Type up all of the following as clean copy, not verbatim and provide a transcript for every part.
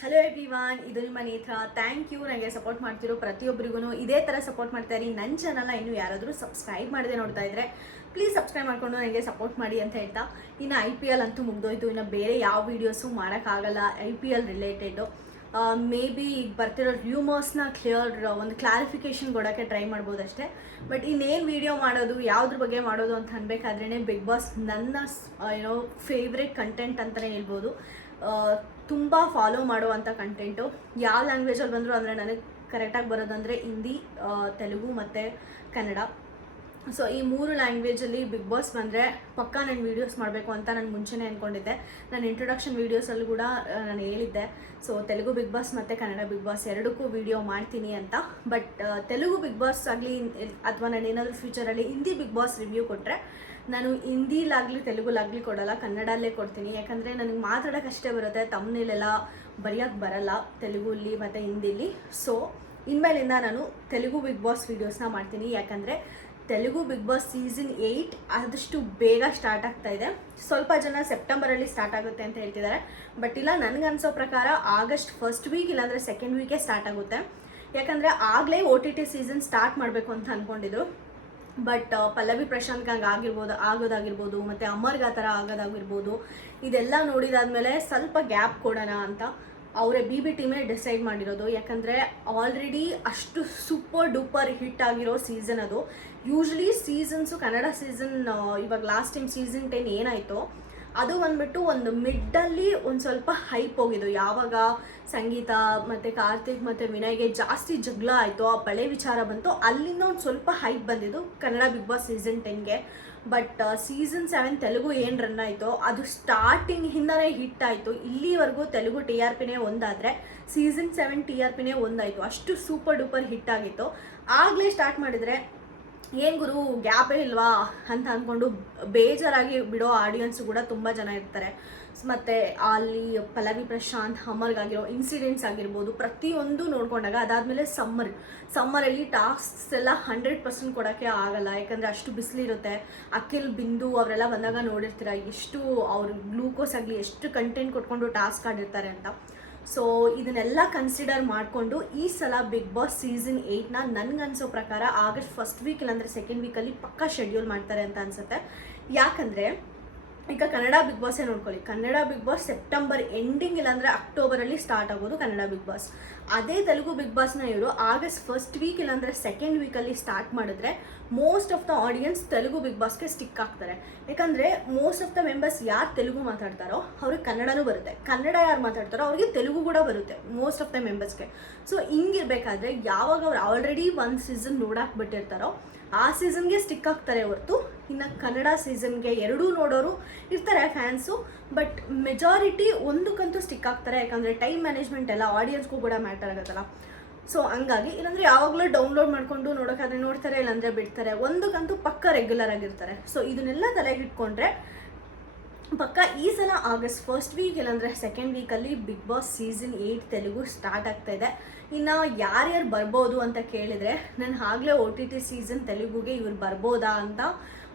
Hello everyone, ಇದು ನಿಮ್ಮ ನೇತ್ರ. ಥ್ಯಾಂಕ್ ಯು ನನಗೆ ಸಪೋರ್ಟ್ ಮಾಡ್ತಿರೋ ಪ್ರತಿಯೊಬ್ಬರಿಗೂ ಇದೇ ಥರ ಸಪೋರ್ಟ್ ಮಾಡ್ತಾ ಇರಿ. ನನ್ನ ಚಾನಲ್ನ ಇನ್ನೂ ಯಾರಾದರೂ ಸಬ್ಸ್ಕ್ರೈಬ್ ಮಾಡದೆ ನೋಡ್ತಾ ಇದ್ದರೆ ಪ್ಲೀಸ್ ಸಬ್ಸ್ಕ್ರೈಬ್ ಮಾಡಿಕೊಂಡು ನನಗೆ ಸಪೋರ್ಟ್ ಮಾಡಿ ಅಂತ ಹೇಳ್ತಾ, ಇನ್ನು IPL ಅಂತೂ ಮುಗ್ದೋಯ್ತು. ಇನ್ನು ಬೇರೆ ಯಾವ ವೀಡಿಯೋಸು ಮಾಡೋಕ್ಕಾಗಲ್ಲ IPL ರಿಲೇಟೆಡು. ಮೇ ಬಿ ಈಗ ಬರ್ತಿರೋ ರ್ಯೂಮರ್ಸ್ನ ಒಂದು ಕ್ಲಾರಿಫಿಕೇಷನ್ ಕೊಡೋಕ್ಕೆ ಟ್ರೈ ಮಾಡ್ಬೋದು ಅಷ್ಟೇ. ಬಟ್ ಇನ್ನೇನು ವೀಡಿಯೋ ಮಾಡೋದು, ಯಾವುದ್ರ ಬಗ್ಗೆ ಮಾಡೋದು ಅಂತ ಅನ್ಬೇಕಾದ್ರೇ ಬಿಗ್ ಬಾಸ್ ನನ್ನ ಫೇವ್ರೆಟ್ ಕಂಟೆಂಟ್ ಅಂತಲೇ ಹೇಳ್ಬೋದು. ತುಂಬ ಫಾಲೋ ಮಾಡುವಂಥ ಕಂಟೆಂಟು. ಯಾವ ಲ್ಯಾಂಗ್ವೇಜಲ್ಲಿ ಬಂದರೂ ಅಂದರೆ ನನಗೆ ಕರೆಕ್ಟಾಗಿ ಬರೋದಂದರೆ ಹಿಂದಿ, ತೆಲುಗು ಮತ್ತು ಕನ್ನಡ. ಸೊ ಈ 3 ಲ್ಯಾಂಗ್ವೇಜಲ್ಲಿ ಬಿಗ್ ಬಾಸ್ ಬಂದರೆ ಪಕ್ಕಾ ನಾನು ವೀಡಿಯೋಸ್ ಮಾಡಬೇಕು ಅಂತ ನಾನು ಮುಂಚೆನೇ ಅಂದ್ಕೊಂಡಿದ್ದೆ. ನಾನು ಇಂಟ್ರೊಡಕ್ಷನ್ ವೀಡಿಯೋಸಲ್ಲೂ ಕೂಡ ನಾನು ಹೇಳಿದ್ದೆ. ಸೊ ತೆಲುಗು ಬಿಗ್ ಬಾಸ್ ಮತ್ತು ಕನ್ನಡ ಬಿಗ್ ಬಾಸ್ ಎರಡಕ್ಕೂ ವೀಡಿಯೋ ಮಾಡ್ತೀನಿ ಅಂತ. ಬಟ್ ತೆಲುಗು ಬಿಗ್ ಬಾಸ್ ಆಗಲಿ ಅಥವಾ ನಾನು ಏನಾದರೂ ಫ್ಯೂಚರಲ್ಲಿ ಹಿಂದಿ ಬಿಗ್ ಬಾಸ್ ರಿವ್ಯೂ ಕೊಟ್ಟರೆ ನಾನು ಹಿಂದಿಲಾಗಲಿ ತೆಲುಗುಲಾಗಲಿ ಕೊಡೋಲ್ಲ, ಕನ್ನಡಲ್ಲೇ ಕೊಡ್ತೀನಿ. ಯಾಕಂದರೆ ನನಗೆ ಮಾತಾಡೋಕ್ಕಷ್ಟೇ ಬರುತ್ತೆ, ತಮ್ಮನೇಲೆಲ್ಲ ಬರೆಯೋಕ್ಕೆ ಬರಲ್ಲ ತೆಲುಗುಲಿ ಮತ್ತು ಹಿಂದಿಲಿ. ಸೊ ಇನ್ಮೇಲಿಂದ ನಾನು ತೆಲುಗು ಬಿಗ್ ಬಾಸ್ ವೀಡಿಯೋಸ್ನ ಮಾಡ್ತೀನಿ. ಯಾಕಂದರೆ ತೆಲುಗು ಬಿಗ್ ಬಾಸ್ ಸೀಸನ್ 8 ಆದಷ್ಟು ಬೇಗ ಸ್ಟಾರ್ಟ್ ಆಗ್ತಾ ಇದೆ. ಸ್ವಲ್ಪ ಜನ ಸೆಪ್ಟೆಂಬರಲ್ಲಿ ಸ್ಟಾರ್ಟ್ ಆಗುತ್ತೆ ಅಂತ ಹೇಳ್ತಿದ್ದಾರೆ. ಬಟ್ ಇಲ್ಲ, ನನಗನ್ಸೋ ಪ್ರಕಾರ ಆಗಸ್ಟ್ ಫಸ್ಟ್ ವೀಕ್ ಇಲ್ಲಾಂದರೆ ಸೆಕೆಂಡ್ ವೀಕೇ ಸ್ಟಾರ್ಟ್ ಆಗುತ್ತೆ. ಯಾಕಂದರೆ ಆಗಲೇ OTT ಸೀಸನ್ ಸ್ಟಾರ್ಟ್ ಮಾಡಬೇಕು ಅಂತ ಅಂದ್ಕೊಂಡಿದ್ರು. ಬಟ್ ಪಲ್ಲವಿ ಪ್ರಶಾಂತ್ ಆಗೋದಾಗಿರ್ಬೋದು ಮತ್ತು ಅಮರ್ಗೆ ಆ ಥರ ಆಗೋದಾಗಿರ್ಬೋದು, ಇದೆಲ್ಲ ನೋಡಿದಾದ್ಮೇಲೆ ಸ್ವಲ್ಪ ಗ್ಯಾಪ್ ಕೊಡೋಣ ಅಂತ ಅವರೇ BB ಟೀಮೇ ಡಿಸೈಡ್ ಮಾಡಿರೋದು. ಯಾಕಂದರೆ ಆಲ್ರೆಡಿ ಅಷ್ಟು ಸೂಪರ್ ಡೂಪರ್ ಹಿಟ್ ಆಗಿರೋ ಸೀಸನ್ ಅದು. ಯೂಶ್ವಲಿ ಸೀಸನ್ಸು ಕನ್ನಡ ಸೀಸನ್ ಇವಾಗ ಲಾಸ್ಟ್ ಟೈಮ್ ಸೀಸನ್ 10 ಏನಾಯಿತು ಅದು ಬಂದ್ಬಿಟ್ಟು ಒಂದು ಮಿಡ್ಡಲ್ಲಿ ಒಂದು ಸ್ವಲ್ಪ ಹೈಪ್ ಹೋಗಿದ್ದು. ಯಾವಾಗ ಸಂಗೀತ ಮತ್ತು ಕಾರ್ತಿಕ್ ಮತ್ತು ವಿನಯ್ಗೆ ಜಾಸ್ತಿ ಜಗಳ ಆಯಿತು, ಆ ಬಳೆ ವಿಚಾರ ಬಂತು, ಅಲ್ಲಿಂದ ಒಂದು ಸ್ವಲ್ಪ ಹೈಪ್ ಬಂದಿದ್ದು ಕನ್ನಡ ಬಿಗ್ ಬಾಸ್ ಸೀಸನ್ 10ಗೆ. ಬಟ್ ಸೀಸನ್ 7 ತೆಲುಗು ಏನು ರನ್ ಆಯಿತು ಅದು ಸ್ಟಾರ್ಟಿಂಗಿಂದನೇ ಹಿಟ್ ಆಯಿತು. ಇಲ್ಲಿವರೆಗೂ ತೆಲುಗು TRPನೇ ಒಂದಾದರೆ ಸೀಸನ್ 7 TRPನೇ ಒಂದಾಯಿತು. ಅಷ್ಟು ಸೂಪರ್ ಡೂಪರ್ ಹಿಟ್ ಆಗಿತ್ತು. ಆಗಲೇ ಸ್ಟಾರ್ಟ್ ಮಾಡಿದರೆ ಏನು ಗುರು ಗ್ಯಾಪೇ ಇಲ್ವಾ ಅಂತ ಅಂದ್ಕೊಂಡು ಬೇಜಾರಾಗಿ ಬಿಡೋ ಆಡಿಯನ್ಸು ಕೂಡ ತುಂಬ ಜನ ಇರ್ತಾರೆ. ಮತ್ತು ಅಲ್ಲಿ ಪಲ್ಲವಿ ಪ್ರಶಾಂತ್ ಅಮರ್ಗಾಗಿರೋ ಇನ್ಸಿಡೆಂಟ್ಸ್ ಆಗಿರ್ಬೋದು, ಪ್ರತಿಯೊಂದು ನೋಡ್ಕೊಂಡಾಗ ಅದಾದಮೇಲೆ ಸಮ್ಮರಲ್ಲಿ ಟಾಸ್ಕ್ಸ್ ಎಲ್ಲ 100% ಕೊಡೋಕ್ಕೆ ಆಗಲ್ಲ. ಯಾಕಂದರೆ ಅಷ್ಟು ಬಿಸಿಲಿರುತ್ತೆ. ಅಖಿಲ್, ಬಿಂದು ಅವರೆಲ್ಲ ಬಂದಾಗ ನೋಡಿರ್ತೀರ ಎಷ್ಟು ಅವ್ರು ಗ್ಲೂಕೋಸ್ ಆಗಲಿ ಎಷ್ಟು ಕಂಟೆಂಟ್ ಕೊಟ್ಕೊಂಡು ಟಾಸ್ಕ್ ಆಡಿರ್ತಾರೆ ಅಂತ. ಸೊ ಇದನ್ನೆಲ್ಲ ಕನ್ಸಿಡರ್ ಮಾಡಿಕೊಂಡು ಈ ಸಲ ಬಿಗ್ ಬಾಸ್ ಸೀಸನ್ 8ನ ನನಗನ್ಸೋ ಪ್ರಕಾರ ಆಗಸ್ಟ್ ಫಸ್ಟ್ ವೀಕ್ ಇಲ್ಲಾಂದರೆ ಸೆಕೆಂಡ್ ವೀಕಲ್ಲಿ ಪಕ್ಕಾ ಶೆಡ್ಯೂಲ್ ಮಾಡ್ತಾರೆ ಅಂತ ಅನಿಸುತ್ತೆ. ಯಾಕಂದರೆ ಈಗ ಕನ್ನಡ ಬಿಗ್ ಬಾಸೇ ನೋಡ್ಕೊಳ್ಳಿ, Kannada big boss September ending ಇಲ್ಲಾಂದರೆ ಅಕ್ಟೋಬರಲ್ಲಿ ಸ್ಟಾರ್ಟ್ ಆಗೋದು ಕನ್ನಡ ಬಿಗ್ ಬಾಸ್. ಅದೇ ತೆಲುಗು ಬಿಗ್ ಬಾಸ್ನ ಇವರು ಆಗಸ್ಟ್ ಫಸ್ಟ್ ವೀಕ್ ಇಲ್ಲಾಂದರೆ ಸೆಕೆಂಡ್ ವೀಕಲ್ಲಿ ಸ್ಟಾರ್ಟ್ ಮಾಡಿದ್ರೆ most of the audience Telugu Bigg ಬಾಸ್ಗೆ ಸ್ಟಿಕ್ ಆಗ್ತಾರೆ. ಯಾಕಂದರೆ ಮೋಸ್ಟ್ ಆಫ್ ದ ಮೆಂಬರ್ಸ್ ಯಾರು ತೆಲುಗು ಮಾತಾಡ್ತಾರೋ ಅವ್ರಿಗೆ ಕನ್ನಡನೂ ಬರುತ್ತೆ, ಕನ್ನಡ ಯಾರು ಮಾತಾಡ್ತಾರೋ ಅವ್ರಿಗೆ ತೆಲುಗು ಕೂಡ ಬರುತ್ತೆ ಮೋಸ್ಟ್ ಆಫ್ ದ ಮೆಂಬರ್ಸ್ಗೆ. ಸೊ ಹಿಂಗಿರ್ಬೇಕಾದ್ರೆ ಯಾವಾಗ ಅವ್ರು ಆಲ್ರೆಡಿ ಒಂದು ಸೀಸನ್ ನೋಡಾಕ್ಬಿಟ್ಟಿರ್ತಾರೋ ಆ ಸೀಸನ್ಗೆ ಸ್ಟಿಕ್ ಆಗ್ತಾರೆ ಹೊರತು ಇನ್ನು ಕನ್ನಡ ಸೀಸನ್ಗೆ ಎರಡೂ ನೋಡೋರು ಇರ್ತಾರೆ ಫ್ಯಾನ್ಸು. ಬಟ್ ಮೆಜಾರಿಟಿ ಒಂದಕ್ಕಂತೂ ಸ್ಟಿಕ್ ಆಗ್ತಾರೆ. ಯಾಕಂದರೆ ಟೈಮ್ ಮ್ಯಾನೇಜ್ಮೆಂಟ್ ಎಲ್ಲ ಆಡಿಯನ್ಸ್ಗೂ ಕೂಡ ಮ್ಯಾಟರ್ ಆಗುತ್ತಲ್ಲ. ಸೊ ಹಂಗಾಗಿ ಇಲ್ಲಾಂದರೆ ಯಾವಾಗಲೂ ಡೌನ್ಲೋಡ್ ಮಾಡಿಕೊಂಡು ನೋಡೋಕ್ಕಾದ್ರೆ ನೋಡ್ತಾರೆ, ಇಲ್ಲಾಂದರೆ ಬಿಡ್ತಾರೆ. ಒಂದಕ್ಕಂತೂ ಪಕ್ಕ ರೆಗ್ಯುಲರ್ ಆಗಿರ್ತಾರೆ. ಸೊ ಇದನ್ನೆಲ್ಲ ತಲೆಗಿಟ್ಕೊಂಡ್ರೆ ಪಕ್ಕ ಈ ಸಲ ಆಗಸ್ಟ್ ಫಸ್ಟ್ ವೀಕ್ ಇಲ್ಲಾಂದರೆ ಸೆಕೆಂಡ್ ವೀಕಲ್ಲಿ big boss season 8 Telugu start ಆಗ್ತಾ ಇದೆ. ಇನ್ನು ಯಾರ್ಯಾರು ಬರ್ಬೋದು ಅಂತ ಕೇಳಿದರೆ ನಾನು ಆಗಲೇ OTT ಸೀಸನ್ ತೆಲುಗುಗೆ ಇವ್ರು ಬರ್ಬೋದಾ ಅಂತ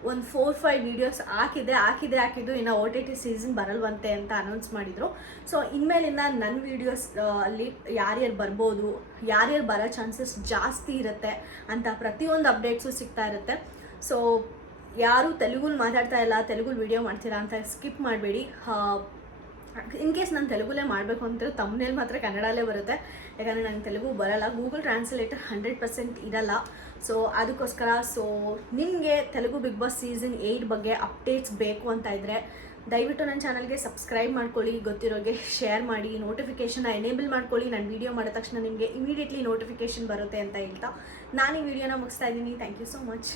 ಒಂದು 4-5 ವೀಡಿಯೋಸ್ ಹಾಕಿದ್ದು ಇನ್ನು OTT ಸೀಸನ್ ಬರಲ್ವಂತೆ ಅಂತ ಅನೌನ್ಸ್ ಮಾಡಿದರು. ಸೊ ಇನ್ಮೇಲಿಂದ ನನ್ನ ವೀಡಿಯೋಸ್ ಅಲ್ಲಿ ಯಾರ್ಯಾರು ಬರ್ಬೋದು, ಯಾರ್ಯಾರು ಬರೋ ಚಾನ್ಸಸ್ ಜಾಸ್ತಿ ಇರುತ್ತೆ ಅಂತ ಪ್ರತಿಯೊಂದು ಅಪ್ಡೇಟ್ಸು ಸಿಗ್ತಾ ಇರುತ್ತೆ. ಸೊ ಯಾರು ತೆಲುಗುಲಿ ಮಾತಾಡ್ತಾ ಇಲ್ಲ, ತೆಲುಗುಲಿ ವೀಡಿಯೋ ಮಾಡ್ತೀರಾ ಅಂತ ಸ್ಕಿಪ್ ಮಾಡಬೇಡಿ. ಇನ್ ಕೇಸ್ ನಾನು ತೆಲುಗುಲೇ ಮಾಡಬೇಕು ಅಂತ ತಮ್ಮನೇಲಿ ಮಾತ್ರ ಕನ್ನಡಲ್ಲೇ ಬರುತ್ತೆ. ಯಾಕಂದರೆ ನಂಗೆ ತೆಲುಗು ಬರಲ್ಲ, ಗೂಗಲ್ ಟ್ರಾನ್ಸ್ಲೇಟರ್ 100% ಇರಲ್ಲ. ಸೊ ಅದಕ್ಕೋಸ್ಕರ ನಿಮಗೆ ತೆಲುಗು ಬಿಗ್ ಬಾಸ್ ಸೀಸನ್ 8 ಬಗ್ಗೆ ಅಪ್ಡೇಟ್ಸ್ ಬೇಕು ಅಂತ ಇದ್ದರೆ ದಯವಿಟ್ಟು ನನ್ನ ಚಾನಲ್ಗೆ ಸಬ್ಸ್ಕ್ರೈಬ್ ಮಾಡ್ಕೊಳ್ಳಿ, ಗೊತ್ತಿರೋಗೆ ಶೇರ್ ಮಾಡಿ, ನೋಟಿಫಿಕೇಷನ್ನ ಎನೇಬಲ್ ಮಾಡ್ಕೊಳ್ಳಿ. ನಾನು ವೀಡಿಯೋ ಮಾಡಿದ ತಕ್ಷಣ ನಿಮಗೆ ಇಮಿಡಿಯೇಟ್ಲಿ ನೋಟಿಫಿಕೇಷನ್ ಬರುತ್ತೆ ಅಂತ ಹೇಳ್ತಾ ನಾನು ಈ ವಿಡಿಯೋನ ಮುಗಿಸ್ತಾ ಇದ್ದೀನಿ. Thank you so much.